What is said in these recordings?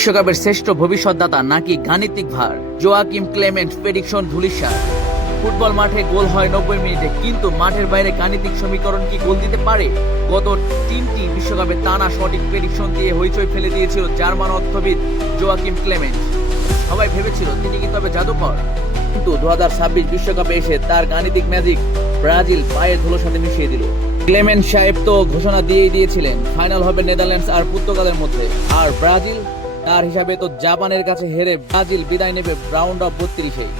বিশ্বকাপের শ্রেষ্ঠ ভবিষ্যৎদাতা নাকি গাণিতিক ভার? জোয়াকিম ক্লেমেন্ট প্রেডিকশন ধূলিসাৎ। ফুটবল মাঠে গোল হয় 90 মিনিটে, কিন্তু মাঠের বাইরে গাণিতিক সমীকরণ কি গোল দিতে পারে? গত 3টি বিশ্বকাপে টানা সঠিক প্রেডিকশন দিয়ে হইচই ফেলে দিয়েছিল জার্মান অর্থবিদ জোয়াকিম ক্লেমেন্ট। সবাই ভেবেছিল তিনি কি তবে জাদুকর, কিন্তু 2026 বিশ্বকাপে এসে তার গাণিতিক ম্যাজিক ব্রাজিল পায়ের ধুলোর সাথে মিশিয়ে দিল। ক্লেমেন্ট সাহেব তো ঘোষণা দিয়েই দিয়েছিলেন ফাইনাল হবে নেদারল্যান্ডস আর পর্তুগালের মধ্যে, আর ব্রাজিল তার হিসাবে তো জাপানের কাছে হেরে ব্রাজিল বিদায় নেবে রাউন্ড অফ 32-এই।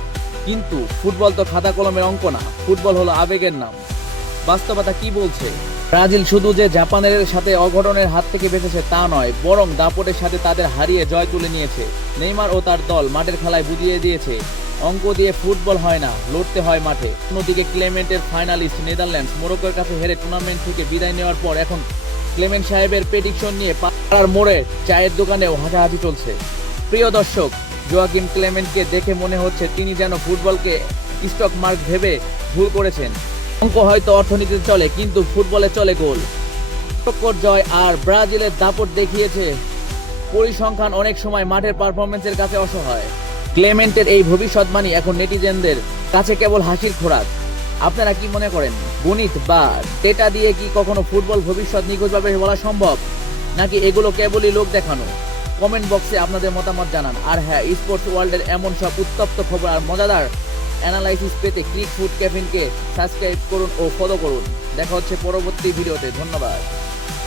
কিন্তু ফুটবল তো খাতা কলমের অঙ্ক না, ফুটবল হলো আবেগের নাম। বাস্তবতা কি বলছে? ব্রাজিল শুধু যে জাপানের সাথে অঘটনের হাত থেকে বেঁচেছে তা নয়, বরং দাপটের সাথে তাদের হারিয়ে জয় তুলে নিয়েছে। নেইমার ও তার দল মাঠের খেলায় বুঝিয়ে দিয়েছে অঙ্ক দিয়ে ফুটবল হয় না, লড়তে হয় মাঠে। অন্যদিকে ক্লেমেন্টের ফাইনালিস্ট নেদারল্যান্ডস মোরক্কোর কাছে হেরে টুর্নামেন্ট থেকে বিদায় নেওয়ার পর এখন ক্লেমেন্ট সাহেবের প্রেডিকশন নিয়ে পাড়ার মোড়ে চায়ের দোকানেও হাসাহাসি চলছে। প্রিয় দর্শক, জোয়াকিম ক্লেমেন্টকে দেখে মনে হচ্ছে তিনি যেন ফুটবলকে স্টক মার্ক ভেবে ভুল করেছেন। অঙ্ক হয়তো অর্থনীতিতে চলে, কিন্তু ফুটবলে চলে গোল। মোরক্কোর জয় আর ব্রাজিলের দাপট দেখিয়েছে পরিসংখ্যান অনেক সময় মাঠের পারফরমেন্সের কাছে অসহায়। ক্লেমেন্টের এই ভবিষ্যৎবাণী এখন নেটিজেনদের কাছে কেবল হাসির খোরাক। আপনারা কি মনে করেন, গণিত বা ডেটা দিয়ে কি কখনো ফুটবল ভবিষ্যৎ নিখুঁতভাবে বলা সম্ভব, নাকি এগুলো কেবলই লোক দেখানো? কমেন্ট বক্সে আপনাদের মতামত জানান। আর হ্যাঁ, স্পোর্টস ওয়ার্ল্ডের এমন সব উত্তপ্ত খবর আর মজাদার অ্যানালাইসিস পেতে ক্লিক ফুড ক্যাফিনকে সাবস্ক্রাইব করুন ও ফলো করুন। দেখা হচ্ছে পরবর্তী ভিডিওতে। ধন্যবাদ।